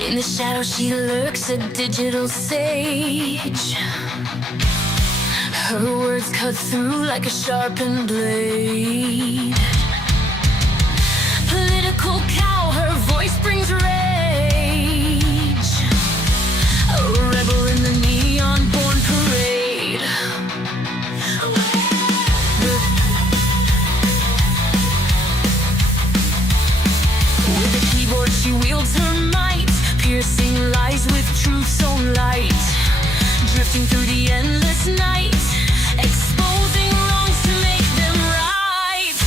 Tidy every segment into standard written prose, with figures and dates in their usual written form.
In the shadow she lurks, a digital sage. Her words cut through like a sharpened blade. Political cow, her voice brings rage. A rebel in the neon-born parade. With a keyboard she wields her might, piercing lies with truth's own light, drifting through the endless night, exposing wrongs to make them right.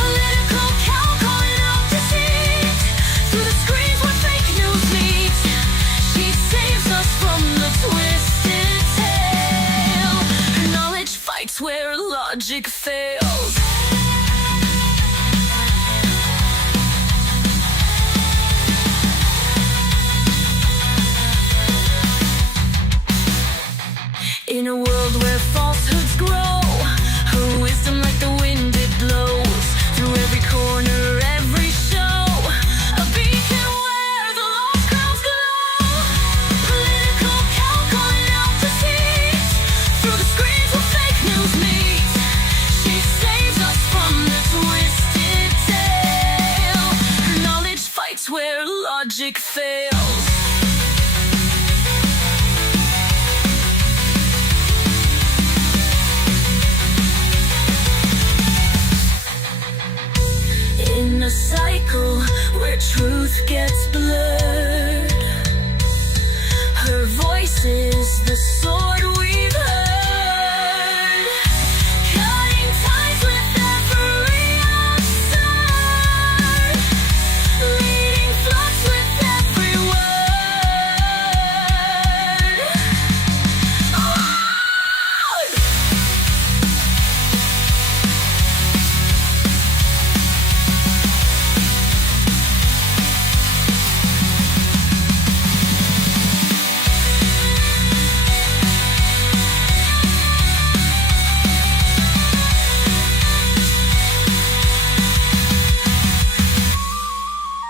Political cow calling out deceit through the screens where fake news meet. She saves us from the twisted tale. Her knowledge fights where logic fails. In a world where falsehoods grow, her wisdom like the wind it blows through every corner, every show, a beacon where the lost crowds glow. Political cow calling out deceit through the screens where fake news meet. She saves us from the twisted tale. Her knowledge fights where logic fails. In a cycle where truth gets blurred, her voice is the sword we've heard, cutting ties with every absurd, leading flocks with every word.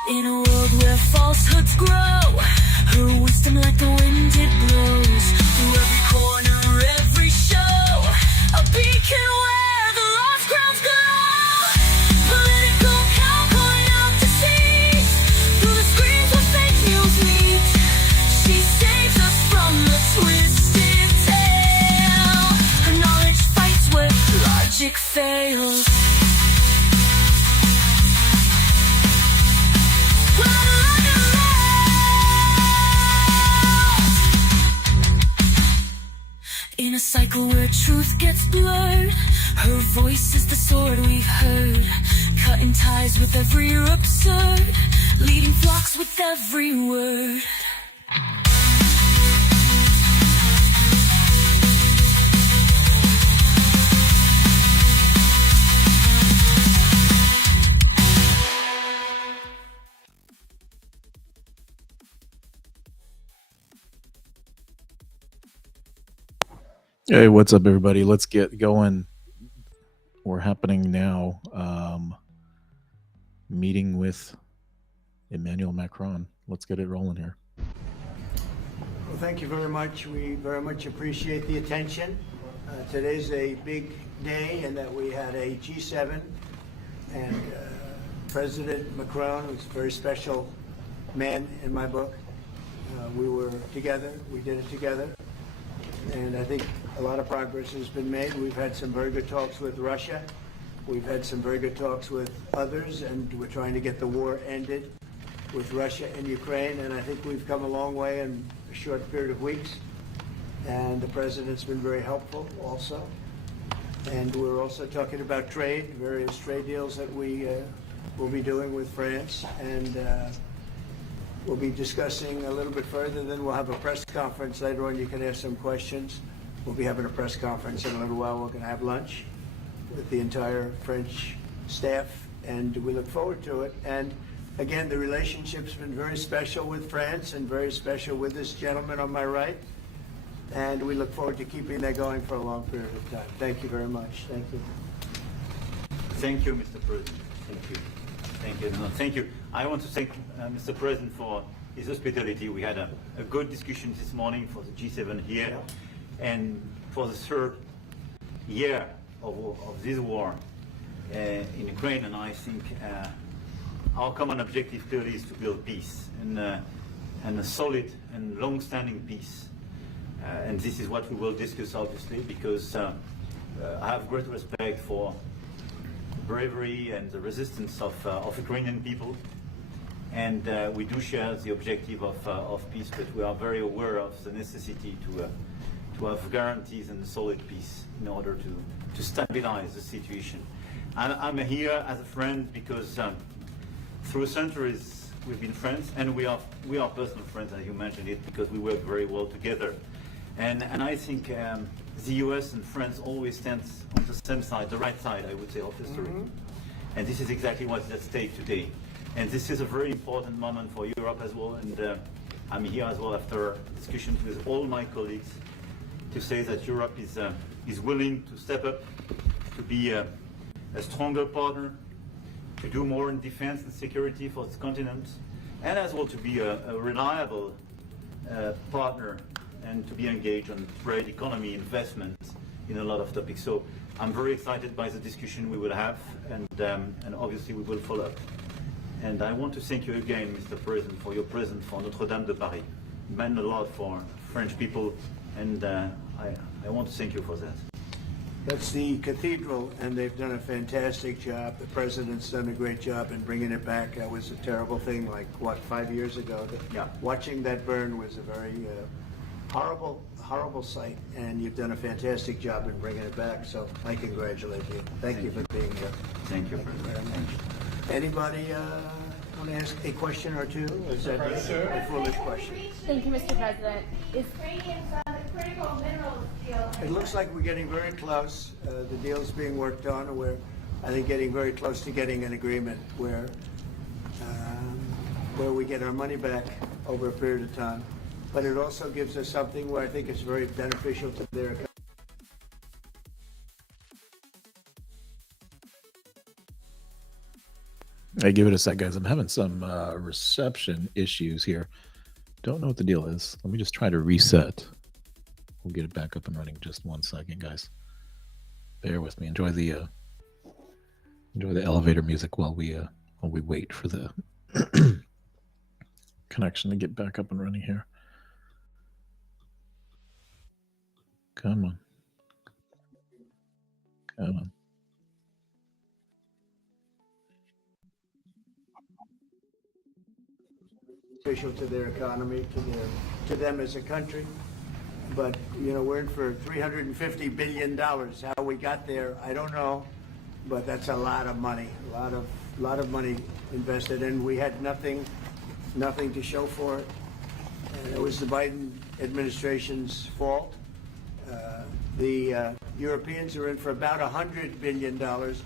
In a world where falsehoods grow, her wisdom like the wind it blows through every corner, every show, a beacon where the lost grounds glow. Political cow calling out deceit through the screens where fake news meet. She saves us from the twisted tale. Her knowledge fights where logic fails. In a cycle where truth gets blurred, her voice is the sword we've heard, cutting ties with every absurd, leading flocks with every word. Hey, what's up, everybody? Let's get going. We're happening now. Meeting with Emmanuel Macron. Let's get it rolling here. Well, thank you very much. We very much appreciate the attention. Today's a big day in that we had a G7 and President Macron, who's a very special man in my book. We were together, we did it together, and I think a lot of progress has been made. We've had some very good talks with Russia. We've had some very good talks with others, and we're trying to get the war ended with Russia and Ukraine, and I think we've come a long way in a short period of weeks. And the president's been very helpful also. And we're also talking about trade, various trade deals that we will be doing with France, and we'll be discussing a little bit further. Then we'll have a press conference later on. You can ask some questions. We'll be having a press conference in a little while. We're going to have lunch with the entire French staff, and we look forward to it. And again, the relationship's been very special with France and very special with this gentleman on my right. And we look forward to keeping that going for a long period of time. Thank you very much. Thank you. Thank you, Mr. President. Thank you. Thank you. No, thank you. I want to thank Mr. President for his hospitality. We had a good discussion this morning for the G7 here. And for the third year of this war in Ukraine, and I think our common objective clearly is to build peace and a solid and long-standing peace. And this is what we will discuss, obviously, because I have great respect for the bravery and the resistance of Ukrainian people. And we do share the objective of peace, but we are very aware of the necessity to have guarantees and solid peace in order to stabilize the situation. I'm here as a friend because through centuries we've been friends, and we are personal friends, as you mentioned it, because we work very well together. And I think the US and France always stand on the same side, the right side, I would say, of history. Mm-hmm. And this is exactly what's at stake today. And this is a very important moment for Europe as well. And I'm here as well after discussions with all my colleagues to say that Europe is willing to step up, to be a stronger partner, to do more in defense and security for its continent, and as well to be a reliable partner and to be engaged on trade, economy, investment in a lot of topics. So I'm very excited by the discussion we will have, and obviously we will follow up. And I want to thank you again, Mr. President, for your presence for Notre-Dame de Paris. It meant a lot for French people, and I want to thank you for that. That's the cathedral, and they've done a fantastic job. The president's done a great job in bringing it back. That was a terrible thing, like, what, 5 years ago? Yeah. Watching that burn was a very horrible sight, and you've done a fantastic job in bringing it back, so I congratulate you. Thank you for being here. Thank you. Very much. Anybody want to ask a question or two? Is that a foolish question? Thank you, Mr. President. Critical minerals deal. It looks like we're getting very close. The deal's being worked on, and we're, I think, getting very close to getting an agreement where we get our money back over a period of time. But it also gives us something where I think it's very beneficial to their economy. Hey, give it a sec, guys. I'm having some reception issues here. Don't know what the deal is. Let me just try to reset. We'll get it back up and running. Just 1 second, guys. Bear with me. Enjoy the elevator music while we wait for the connection to get back up and running here. Come on. Come on. Beneficial to their economy, to them as a country. But, you know, we're in for $350 billion. How we got there, I don't know, but that's a lot of money, a lot of money invested, and we had nothing to show for it. And it was the Biden administration's fault. The Europeans are in for about $100 billion,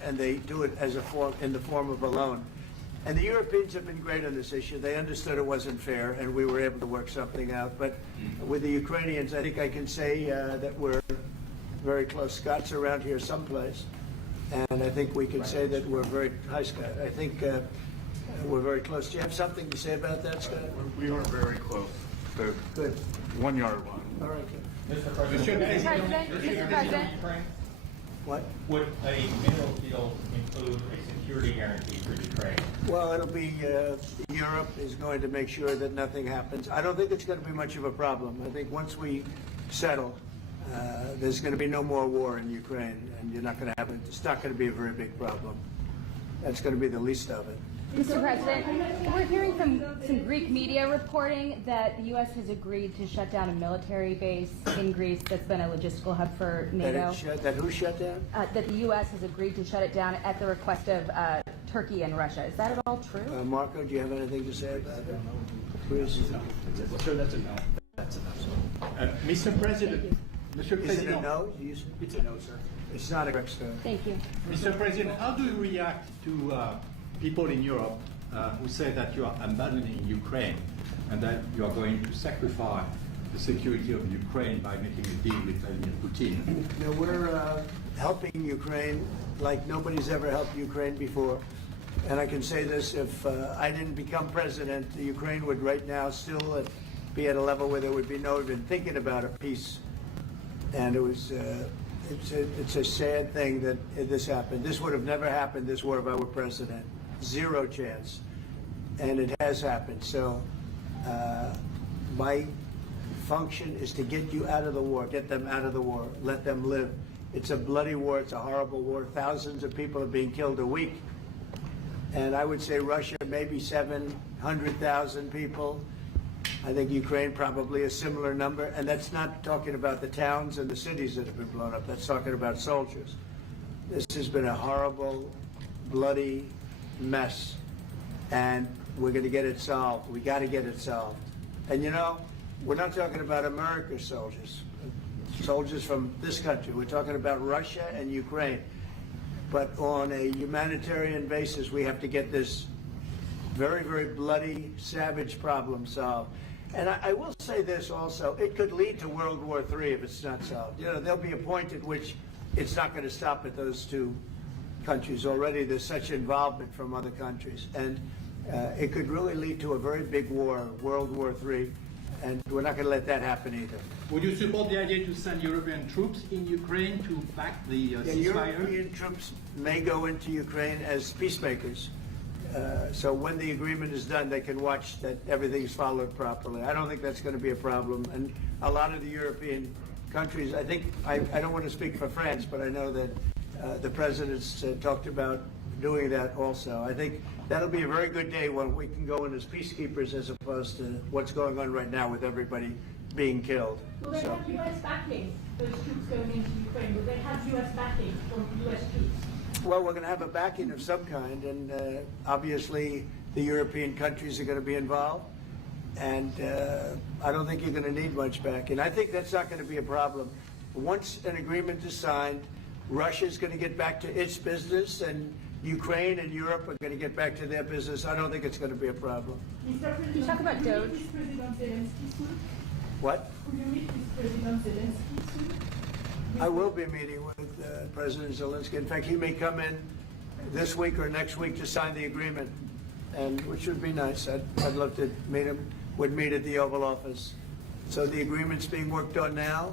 and they do it as in the form of a loan. And the Europeans have been great on this issue. They understood it wasn't fair, and we were able to work something out. But with the Ukrainians, I think I can say that we're very close. Scott's around here someplace, and I think we can say that we're very high, Scott. I think We're very close. Do you have something to say about that, Scott? We are very close. The Good. 1 yard line. All right, good. Mr. President, What? would a mineral deal include a security guarantee for Ukraine? Well, it'll be, Europe is going to make sure that nothing happens. I don't think it's going to be much of a problem. I think once we settle, there's going to be no more war in Ukraine, and you're not going to have it. It's not going to be a very big problem. That's going to be the least of it. Mr. President, we're hearing from some Greek media reporting that the U.S. has agreed to shut down a military base in Greece that's been a logistical hub for NATO. That who shut down? That the U.S. has agreed to shut it down at the request of Turkey and Russia. Is that at all true? Marco, do you have anything to say about that? Please. Sure, that's a no. That's a no. Mr. President, Mr. Is it a President, no? it's a no, sir. It's not a correct story. Thank you. Mr. President, how do you react to people in Europe who say that you are abandoning Ukraine and that you are going to sacrifice the security of Ukraine by making a deal with Vladimir Putin? No, we're helping Ukraine like nobody's ever helped Ukraine before. And I can say this, if I didn't become president, Ukraine would right now still be at a level where there would be no even thinking about a peace. And it was, it's a sad thing that this happened. This would have never happened, this war, if I were president. Zero chance. And it has happened. So my function is to get you out of the war, get them out of the war, let them live. It's a bloody war, it's a horrible war. Thousands of people are being killed a week. And I would say Russia, maybe 700,000 people. I think Ukraine probably a similar number. And that's not talking about the towns and the cities that have been blown up. That's talking about soldiers. This has been a horrible, bloody mess. And we're going to get it solved. We got to get it solved. And you know, we're not talking about America's soldiers, soldiers from this country. We're talking about Russia and Ukraine. But on a humanitarian basis, we have to get this very, very bloody, savage problem solved. And I will say this also, it could lead to World War III if it's not solved. You know, there'll be a point at which it's not going to stop at those two countries. Already there's such involvement from other countries. And it could really lead to a very big war, World War III. And we're not going to let that happen either. Would you support the idea to send European troops in Ukraine to back the ceasefire? European troops may go into Ukraine as peacemakers. So when the agreement is done, they can watch that everything's followed properly. I don't think that's going to be a problem. And a lot of the European countries, I think, I don't want to speak for France, but I know that the president's talked about doing that also. I think that'll be a very good day when we can go in as peacekeepers as opposed to what's going on right now with everybody being killed. Will they have U.S. backing, those troops going into Ukraine? Will they have U.S. backing from U.S. troops? Well, we're going to have a backing of some kind, and obviously the European countries are going to be involved. And I don't think you're going to need much backing. I think that's not going to be a problem. Once an agreement is signed, Russia's going to get back to its business, and Ukraine and Europe are going to get back to their business. I don't think it's going to be a problem. Can you talk about DOGE? What? Will you meet with President Zelensky soon? I will be meeting with President Zelensky. In fact, he may come in this week or next week to sign the agreement, and which would be nice. I'd love to meet him. Would meet at the Oval Office. So the agreement's being worked on now.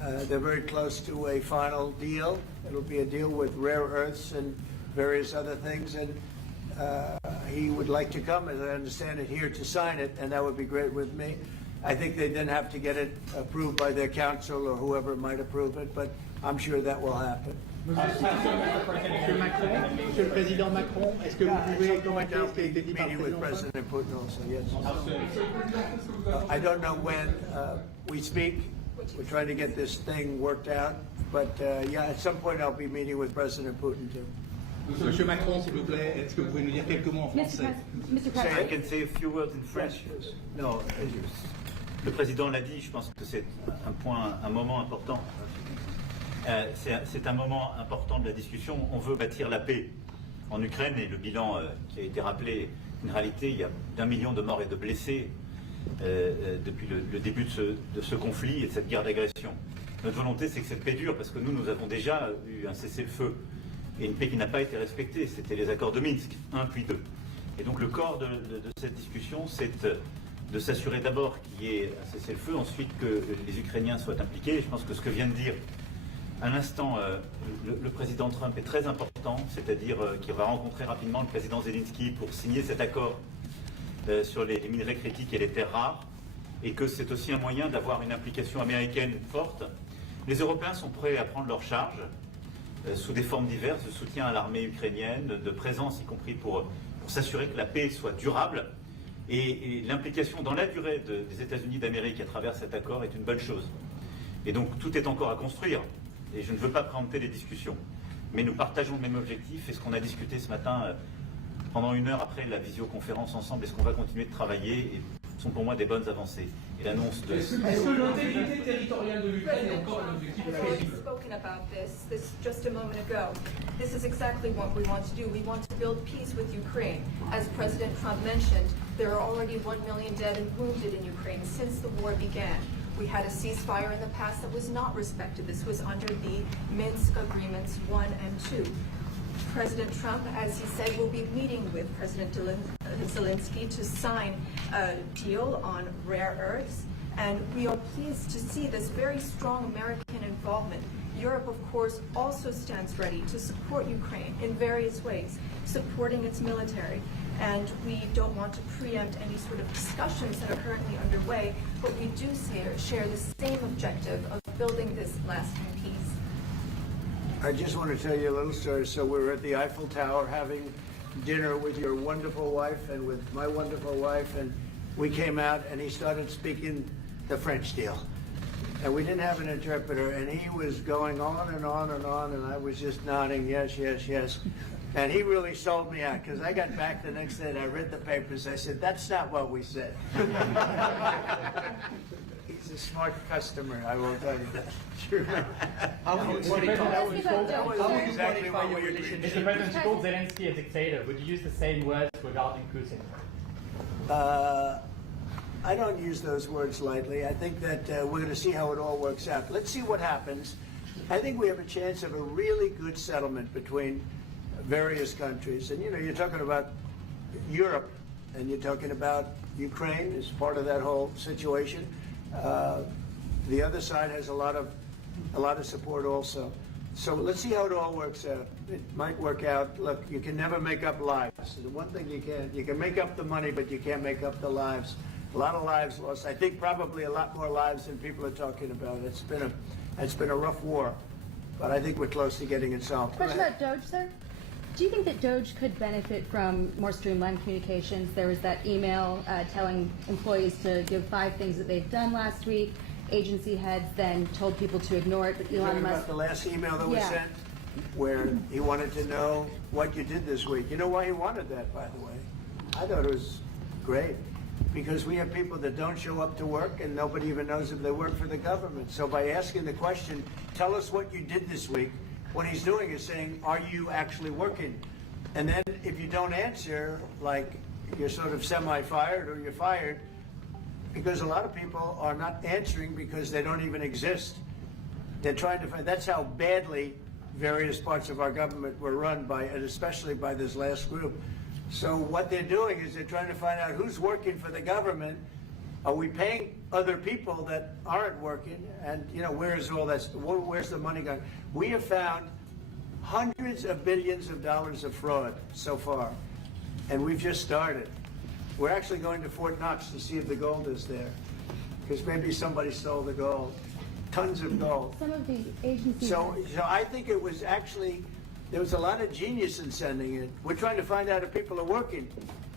They're very close to a final deal. It'll be a deal with rare earths and various other things, and he would like to come, as I understand it, here to sign it, and that would be great with me. I think they then have to get it approved by their council or whoever might approve it, but I'm sure that will happen. Monsieur le Président Macron, est-ce que vous pouvez commenter ce qui a été dit par le Meeting with Président? President Putin also, yes. I don't know when we speak. We're trying to get this thing worked out, but yeah, at some point I'll be meeting with President Putin too. Monsieur Macron, s'il vous plaît, est-ce que vous pouvez nous dire quelques mots en français? Mr. I President. can say a few words in French. No, le président l'a dit, je pense que c'est un moment important. C'est un moment important de la discussion. On veut bâtir la paix en Ukraine et le bilan qui a été rappelé, en réalité, il y a d'1 million de morts et de blessés depuis le début de ce conflit et de cette guerre d'agression. Notre volonté, c'est que cette paix dure, parce que nous avons déjà eu un cessez-le-feu et une paix qui n'a pas été respectée. C'était les accords de Minsk, 1 puis 2. Et donc le corps de cette discussion, c'est de s'assurer d'abord qu'il y ait un cessez-le-feu, ensuite que les Ukrainiens soient impliqués. Et je pense que ce que vient de dire à l'instant le président Trump est très important, c'est-à-dire qu'il va rencontrer rapidement le président Zelensky pour signer cet accord sur les minerais critiques et les terres rares, et que c'est aussi un moyen d'avoir une implication américaine forte. Les Européens sont prêts à prendre leur charge sous des formes diverses, de soutien à l'armée ukrainienne, de présence y compris pour s'assurer que la paix soit durable. Et l'implication dans la durée des États-Unis d'Amérique à travers cet accord est une bonne chose. Et donc tout est encore à construire. Et je ne veux pas préempter les discussions. Mais nous partageons le même objectif. Et ce qu'on a discuté ce matin, pendant 1 heure après la visioconférence ensemble, et ce qu'on va continuer de travailler, sont pour moi des bonnes avancées. Et l'annonce de... Est-ce que l'intégrité territoriale de l'Ukraine est encore un objectif crédible? Spoken about this just a moment ago. This is exactly what we want to do. We want to build peace with Ukraine. As President Trump mentioned, there are already 1 million dead and wounded in Ukraine since the war began. We had a ceasefire in the past that was not respected. This was under the Minsk Agreements 1 and 2. President Trump, as he said, will be meeting with President Zelensky to sign a deal on rare earths. And we are pleased to see this very strong American involvement. Europe, of course, also stands ready to support Ukraine in various ways, supporting its military. And we don't want to preempt any sort of discussions that are currently underway, but we do share the same objective of building this lasting peace. I just want to tell you a little story. So we were at the Eiffel Tower having dinner with your wonderful wife and with my wonderful wife, and we came out and he started speaking the French deal. And we didn't have an interpreter, and he was going on and on and on, and I was just nodding, yes, yes, yes. And he really sold me out, because I got back the next day and I read the papers. I said, that's not what we said. He's a smart customer, I will tell you that. Sure. How would you Exactly what we agreed. Mr. President, you called Zelensky a dictator. Would you use the same words regarding Putin? I don't use those words lightly. I think that we're going to see how it all works out. Let's see what happens. I think we have a chance of a really good settlement between various countries. And, you know, you're talking about Europe, and you're talking about Ukraine as part of that whole situation. The other side has a lot of support also. So let's see how it all works out. It might work out. Look, you can never make up lives. The one thing you can make up the money, but you can't make up the lives. A lot of lives lost. I think probably a lot more lives than people are talking about. It's been a rough war, but I think we're close to getting it solved. Question about DOGE, sir. Do you think that DOGE could benefit from more streamlined communications? There was that email telling employees to give 5 things that they've done last week. Agency heads then told people to ignore it, but Elon Musk... About the last email that was Yeah. sent, where he wanted to know what you did this week. You know why he wanted that, by the way? I thought it was great, because we have people that don't show up to work and nobody even knows if they work for the government. So by asking the question, tell us what you did this week, what he's doing is saying, are you actually working? And then if you don't answer, like you're sort of semi-fired or you're fired, because a lot of people are not answering because they don't even exist. They're trying to find, that's how badly various parts of our government were run by, and especially by this last group. So what they're doing is they're trying to find out who's working for the government. Are we paying other people that aren't working? And, you know, where's all that? Where's the money going? We have found hundreds of billions of dollars of fraud so far, and we've just started. We're actually going to Fort Knox to see if the gold is there, because maybe somebody stole the gold. Tons of gold. Some of the agencies... So I think it was actually, there was a lot of genius in sending it. We're trying to find out if people are working.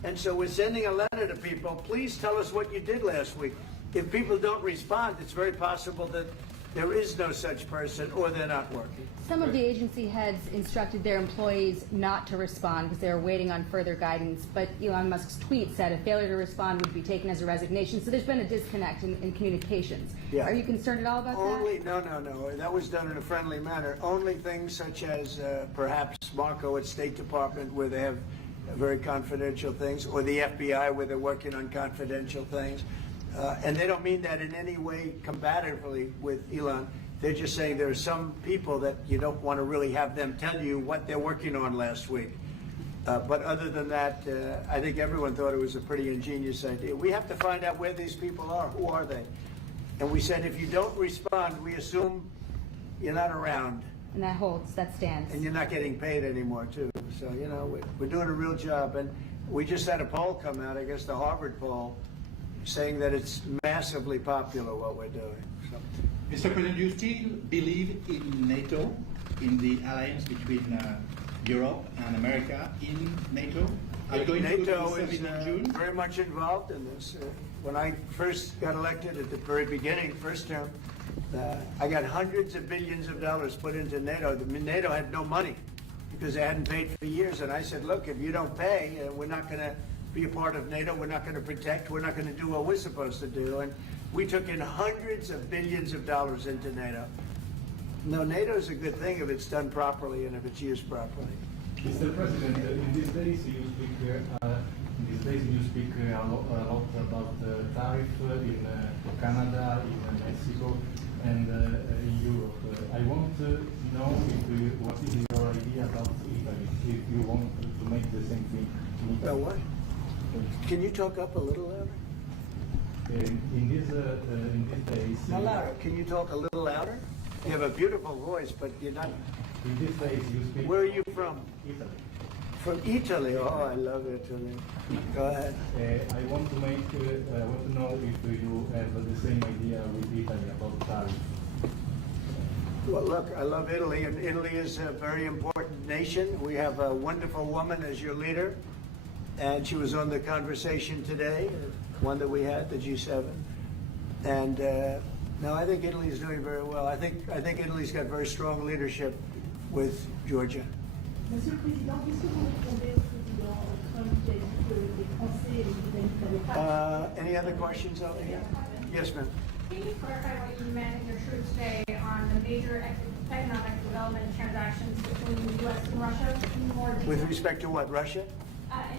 And so we're sending a letter to people, please tell us what you did last week. If people don't respond, it's very possible that there is no such person or they're not working. Some of the agency heads instructed their employees not to respond because they were waiting on further guidance, but Elon Musk's tweet said a failure to respond would be taken as a resignation. So there's been a disconnect in communications. Yeah. Are you concerned at all about that? No. That was done in a friendly manner. Only things such as perhaps Marco at State Department, where they have very confidential things, or the FBI, where they're working on confidential things. And they don't mean that in any way combatively with Elon. They're just saying there are some people that you don't want to really have them tell you what they're working on last week. But other than that, I think everyone thought it was a pretty ingenious idea. We have to find out where these people are. Who are they? And we said, if you don't respond, we assume you're not around. And that holds, that stands. And you're not getting paid anymore, too. So, you know, we're doing a real job. And we just had a poll come out, I guess the Harvard poll, saying that it's massively popular what we're doing. So. Mr. President, do you still believe in NATO, in the alliance between Europe and America in NATO? Are you going to NATO go to the is summit in June? very much involved in this. When I first got elected at the very beginning, first term, I got hundreds of billions of dollars put into NATO. NATO had no money because they hadn't paid for years. And I said, look, if you don't pay, we're not going to be a part of NATO. We're not going to protect. We're not going to do what we're supposed to do. And we took in hundreds of billions of dollars into NATO. No, NATO is a good thing if it's done properly and if it's used properly. Mr. President, in these days you speak a lot about the tariff in Canada, in Mexico, and in Europe. I want to know what is your idea about Italy, if you want to make the same thing in Italy. Well, what? Can you talk up a little louder? In these days... No, louder. Can you talk a little louder? You have a beautiful voice, but you're not... In these days you speak... Where are you from? Italy. From Italy? Oh, I love Italy. Go ahead. I want to know if you have the same idea with Italy about tariffs. Well, look, I love Italy, and Italy is a very important nation. We have a wonderful woman as your leader, and she was on the conversation today, one that we had, the G7. And no, I think Italy is doing very well. I think Italy's got very strong leadership with Georgia. Monsieur le Président, qu'est-ce que vous répondez au président Trump qui a dit que les Français et les Britanniques n'avaient pas... Any other questions over here? Yes, ma'am. Can you clarify what you meant in your truth today on the major economic development transactions between the U.S. and Russia? More With respect to what, Russia?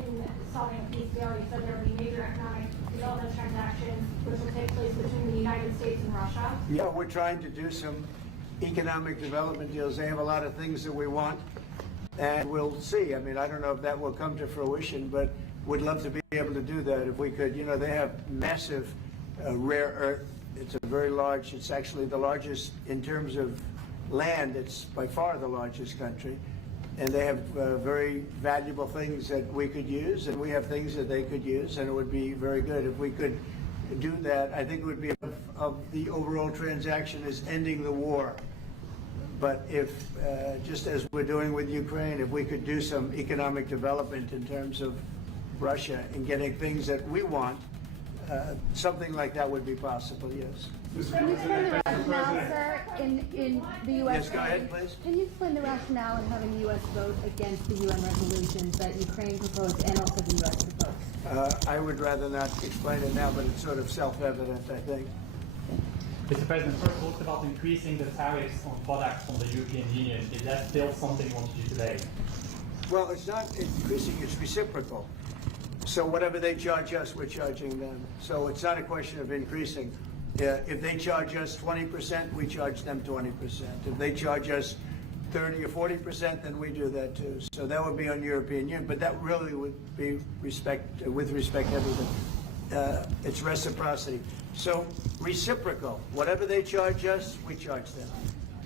in solving a peace deal, you said there will be major economic development transactions which will take place between the United States and Russia. Yeah, we're trying to do some economic development deals. They have a lot of things that we want, and we'll see. I mean, I don't know if that will come to fruition, but would love to be able to do that if we could. You know, they have massive rare earth. It's a very large, it's actually the largest in terms of land. It's by far the largest country. And they have very valuable things that we could use, and we have things that they could use, and it would be very good if we could do that. I think it would be of the overall transaction is ending the war. But if, just as we're doing with Ukraine, if we could do some economic development in terms of Russia and getting things that we want, something like that would be possible, yes. Can you explain the rationale, sir, in the U.S.? Yes, go ahead, please. Can you explain the rationale in having the U.S. vote against the UN resolutions that Ukraine proposed and also the U.S. proposed? I would rather not explain it now, but it's sort of self-evident, I think. Mr. President, first talked about increasing the tariffs on products from the European Union. Is that still something you want to do today? Well, it's not increasing, it's reciprocal. So whatever they charge us, we're charging them. So it's not a question of increasing. If they charge us 20%, we charge them 20%. If they charge us 30 or 40%, then we do that too. So that would be on European Union, but that really would be with respect to everything. It's reciprocity. So reciprocal. Whatever they charge us, we charge them.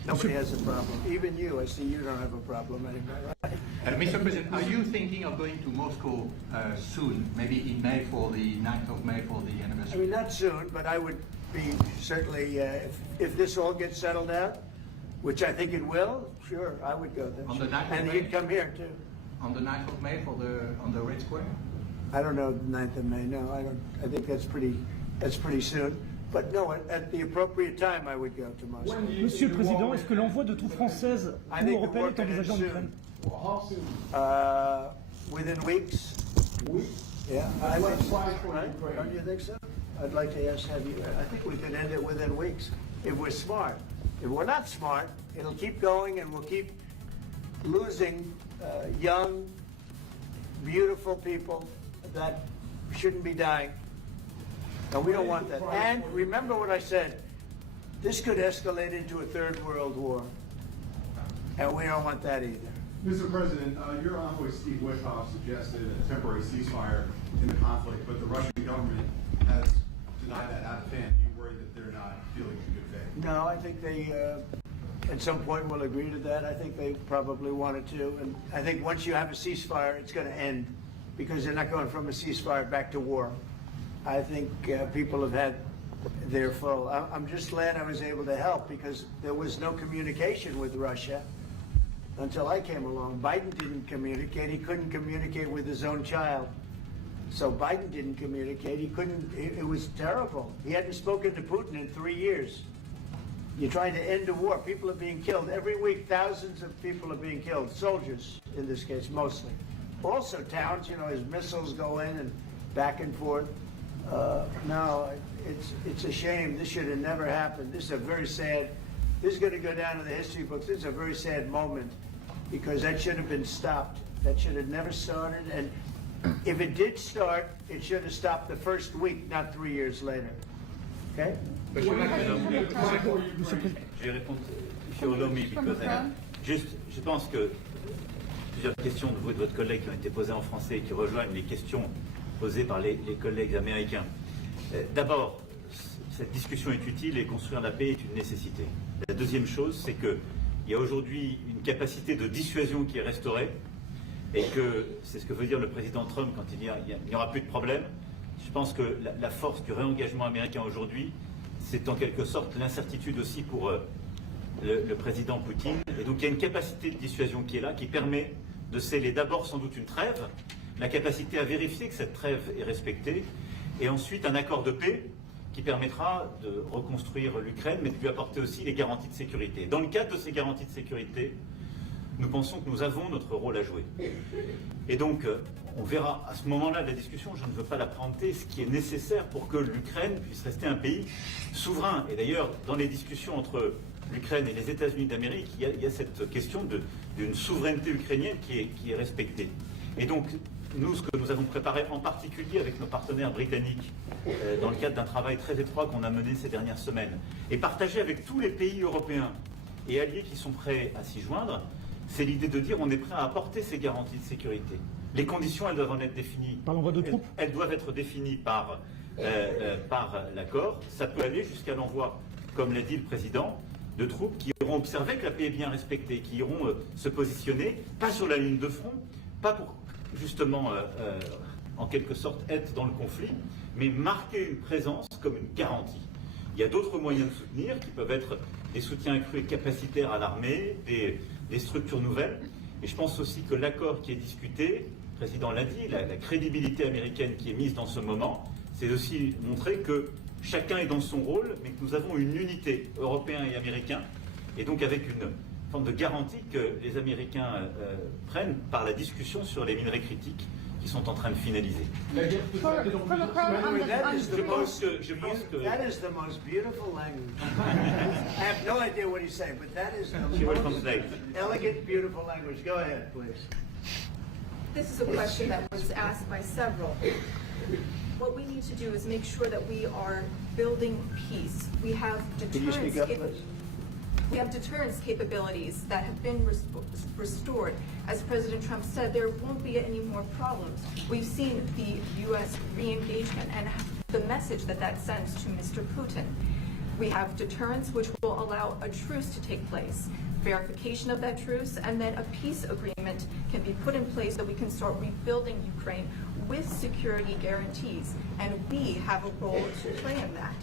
Nobody has a problem. Even you, I see you don't have a problem anymore, right? Mr. President, are you thinking of going to Moscow soon, maybe in May for the 9th of May for the I anniversary? mean, not soon, but I would be certainly, if this all gets settled out, which I think it will, sure, I would go there. On the 9th of And May? he'd come here too. On the 9th of May for on the Red Square? I don't know, 9th of May, no, I don't, I think that's pretty soon. But no, at the appropriate time, I would go to Moscow. Monsieur le Président, est-ce que l'envoi de troupes françaises ou européennes est envisagé en Ukraine? Within weeks. Yeah. I think so, right? Don't you think so? I'd like to have you, I think we could end it within weeks if we're smart. If we're not smart, it'll keep going and we'll keep losing young, beautiful people that shouldn't be dying. And we don't want that. And remember what I said, this could escalate into a third world war. And we don't want that either. Mr. President, your envoy Steve Witkoff suggested a temporary ceasefire in the conflict, but the Russian government has denied that out of hand. Do you worry that they're not dealing in good faith? No, I think they, at some point, will agree to that. I think they probably wanted to. And I think once you have a ceasefire, it's going to end because they're not going from a ceasefire back to war. I think people have had their full. I'm just glad I was able to help because there was no communication with Russia until I came along. Biden didn't communicate. He couldn't communicate with his own child. So Biden didn't communicate. He couldn't. It was terrible. He hadn't spoken to Putin in 3 years. You're trying to end a war. People are being killed. Every week, thousands of people are being killed. Soldiers, in this case, mostly. Also towns, you know, as missiles go in and back and forth. No, it's a shame. This should have never happened. This is a very sad, this is going to go down in the history books. This is a very sad moment because that should have been stopped. That should have never started. And if it did start, it should have stopped the first week, not 3 years later. Okay? Je vais répondre, if you allow me, because je pense que plusieurs questions de vous et de votre collègue qui ont été posées en français et qui rejoignent les questions posées par les collègues américains. D'abord, cette discussion est utile et construire la paix est une nécessité. La deuxième chose, c'est qu'il y a aujourd'hui une capacité de dissuasion qui est restaurée et que c'est ce que veut dire le président Trump quand il dit qu'il n'y aura plus de problème. Je pense que la force du réengagement américain aujourd'hui, c'est en quelque sorte l'incertitude aussi pour le président Poutine. Et donc il y a une capacité de dissuasion qui est là, qui permet de sceller d'abord sans doute une trêve, la capacité à vérifier que cette trêve est respectée, et ensuite un accord de paix qui permettra de reconstruire l'Ukraine, mais de lui apporter aussi les garanties de sécurité. Dans le cadre de ces garanties de sécurité, nous pensons que nous avons notre rôle à jouer. Et donc, on verra à ce moment-là de la discussion, je ne veux pas la prendre, ce qui est nécessaire pour que l'Ukraine puisse rester un pays souverain. Et d'ailleurs, dans les discussions entre l'Ukraine et les États-Unis d'Amérique, il y a cette question d'une souveraineté ukrainienne qui est respectée. Et donc, nous, ce que nous avons préparé en particulier avec nos partenaires britanniques, dans le cadre d'un travail très étroit qu'on a mené ces dernières semaines, et partagé avec tous les pays européens et alliés qui sont prêts à s'y joindre, c'est l'idée de dire on est prêt à apporter ces garanties de sécurité. Les conditions, elles doivent en être définies. Par l'envoi de troupes. Elles doivent être définies par l'accord. Ça peut aller jusqu'à l'envoi, comme l'a dit le président, de troupes qui iront observer que la paix est bien respectée, qui iront se positionner, pas sur la ligne de front, pas pour justement, en quelque sorte, être dans le conflit, mais marquer une présence comme une garantie. Il y a d'autres moyens de soutenir qui peuvent être des soutiens accrus et capacitaires à l'armée, des structures nouvelles. Et je pense aussi que l'accord qui est discuté, le président l'a dit, la crédibilité américaine qui est mise dans ce moment, c'est aussi montrer que chacun est dans son rôle, mais que nous avons une unité, Européens et Américains, et donc avec une forme de garantie que les Américains prennent par la discussion sur les minerais critiques qui sont en train de finaliser. That is the most beautiful language. I have no idea what he's saying, but that is the most elegant, beautiful language. Go ahead, please. This is a question that was asked by several. What we need to do is make sure that we are building peace. We have deterrence capabilities that have been restored. As President Trump said, there won't be any more problems. We've seen the U.S. re-engagement and the message that that sends to Mr. Putin. We have deterrence, which will allow a truce to take place, verification of that truce, and then a peace agreement can be put in place so we can start rebuilding Ukraine with security guarantees. And we have a role to play in that.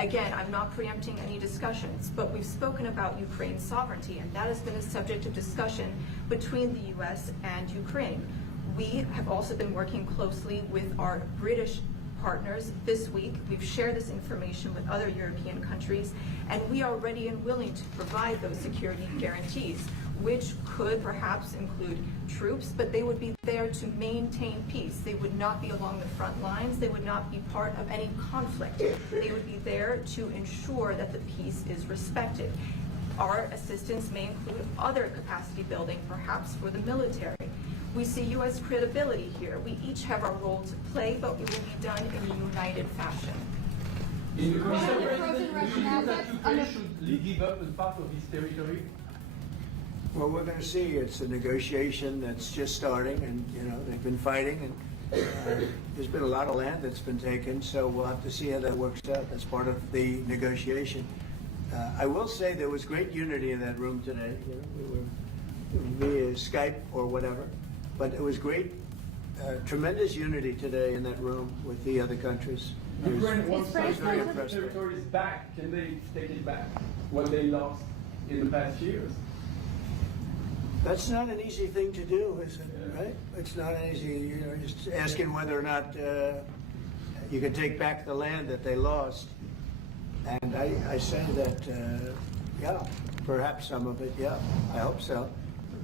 Again, I'm not preempting any discussions, but we've spoken about Ukraine's sovereignty, and that has been a subject of discussion between the U.S. and Ukraine. We have also been working closely with our British partners this week. We've shared this information with other European countries, and we are ready and willing to provide those security guarantees, which could perhaps include troops, but they would be there to maintain peace. They would not be along the front lines. They would not be part of any conflict. They would be there to ensure that the peace is respected. Our assistance may include other capacity building, perhaps for the military. We see U.S. credibility here. We each have our role to play, but it will be done in a united fashion. In the Mr. President, do you think that Ukraine should give up a part of its territory? Well, we're going to see. It's a negotiation that's just starting, and they've been fighting, and there's been a lot of land that's been taken. So we'll have to see how that works out. That's part of the negotiation. I will say there was great unity in that room today. We were via Skype or whatever, but it was great, tremendous unity today in that room with the other countries. Ukraine wants I was very some impressed. territories back. Can they take it back? What they lost in the past years? That's not an easy thing to do, is it? Right? It's not an easy, just asking whether or not you can take back the land that they lost. And I say that, yeah, perhaps some of it, yeah, I hope so.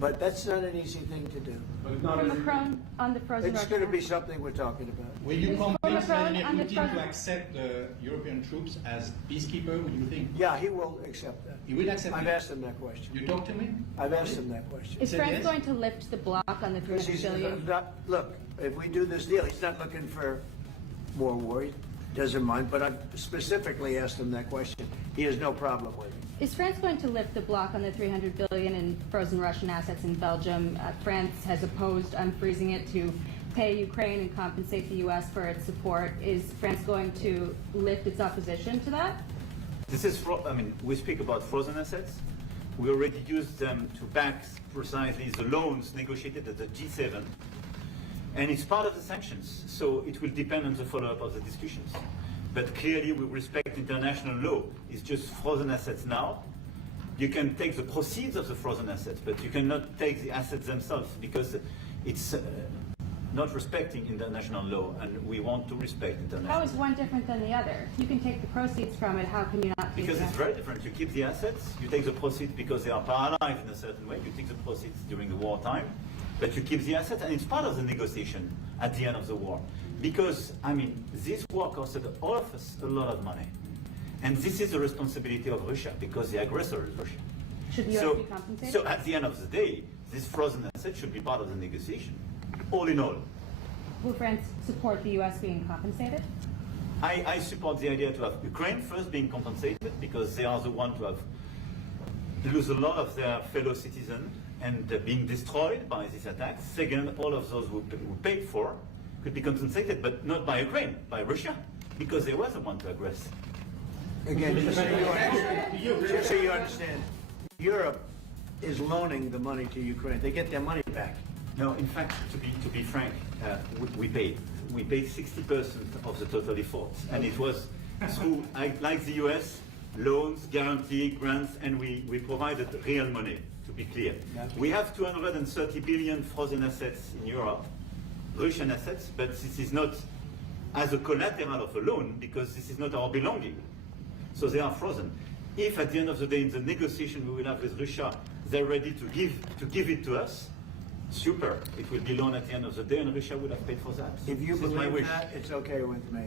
But that's not an easy thing to do. Macron on the frozen It's Russian going to be assets. something we're talking about. Will you convince Macron Vladimir on the Putin front- to accept the European troops as peacekeeper, would you think? Yeah, he will accept that. He will accept I've it? asked him that question. You talked to him? I've asked him that question. Is said France yes? going to lift the block on the Because 300 he's billion? not, look, if we do this deal, he's not looking for more war. He doesn't mind, but I've specifically asked him that question. He has no problem with it. Is France going to lift the block on the 300 billion in frozen Russian assets in Belgium? France has opposed unfreezing it to pay Ukraine and compensate the U.S. for its support. Is France going to lift its opposition to that? This is, we speak about frozen assets. We already used them to back precisely the loans negotiated at the G7. And it's part of the sanctions, so it will depend on the follow-up of the discussions. But clearly we respect international law. It's just frozen assets now. You can take the proceeds of the frozen assets, but you cannot take the assets themselves because it's not respecting international law, and we want to respect international How law. is one different than the other? You can take the proceeds from it, how can you not take Because the it's very different. You keep the assets, you take the proceeds because they are paralyzed in a certain way. You take the proceeds during the wartime, but you keep the assets, and it's part of the negotiation at the end of the war. Because, this war costed all of us a lot of money. And this is the responsibility of Russia, because the aggressor is Russia. Should the U.S. be compensated? So at the end of the day, this frozen asset should be part of the negotiation, all in all. Will France support the U.S. being compensated? I support the idea to have Ukraine first being compensated because they are the ones to have lose a lot of their fellow citizens and being destroyed by these attacks. Second, all of those who paid for could be compensated, but not by Ukraine, by Russia, because they were the one to aggress. Again, just so you understand, Europe is loaning the money to Ukraine. They get their money back. No, in fact, to be frank, we paid 60% of the total efforts, and it was through, like the US, loans, guarantee, grants, and we provided real money. To be clear, we have 230 billion frozen assets in Europe, Russian assets, but this is not as a collateral of a loan because this is not our belonging. So they are frozen. If at the end of the day in the negotiation we will have with Russia, they're ready to give it to us, super. It will be loan at the end of the day and Russia would have paid for that. If you This is my believe wish. that, it's okay with me.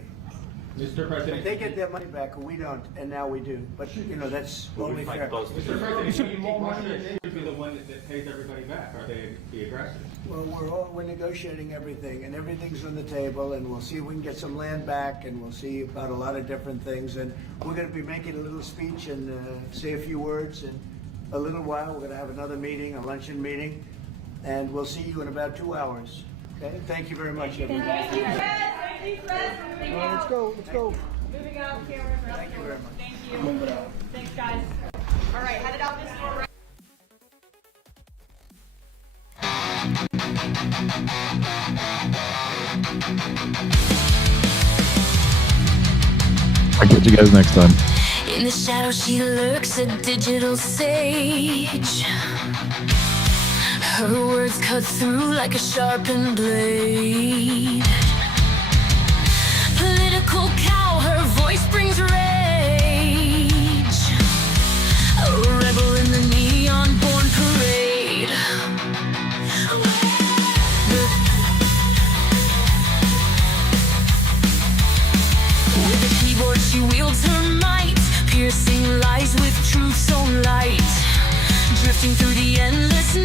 Mr. President, They get their money back, and we don't, and now we do. But, that's We will only fight fair. both. Mr. President, should be more money. Should be the one that pays everybody back. Are they the aggressors? Well, we're negotiating everything, and everything's on the table, and we'll see if we can get some land back, and we'll see about a lot of different things. And we're going to be making a little speech and say a few words in a little while. We're going to have another meeting, a luncheon meeting, and we'll see you in about 2 hours. Okay? Thank you very much, everyone. Thank you, Fred. Thank you, Fred. Moving out. Let's go. Moving out, cameras are up Thank you here. very much. Thank you. Thanks, guys. All right, headed out this door. I'll catch you guys next time. In the shadow she lurks, a digital sage. Her words cut through like a sharpened blade. Political cow, her voice brings rage. A rebel in the neon-born parade. With a keyboard she wields her might, piercing lies with truth's own light. Drifting through the endless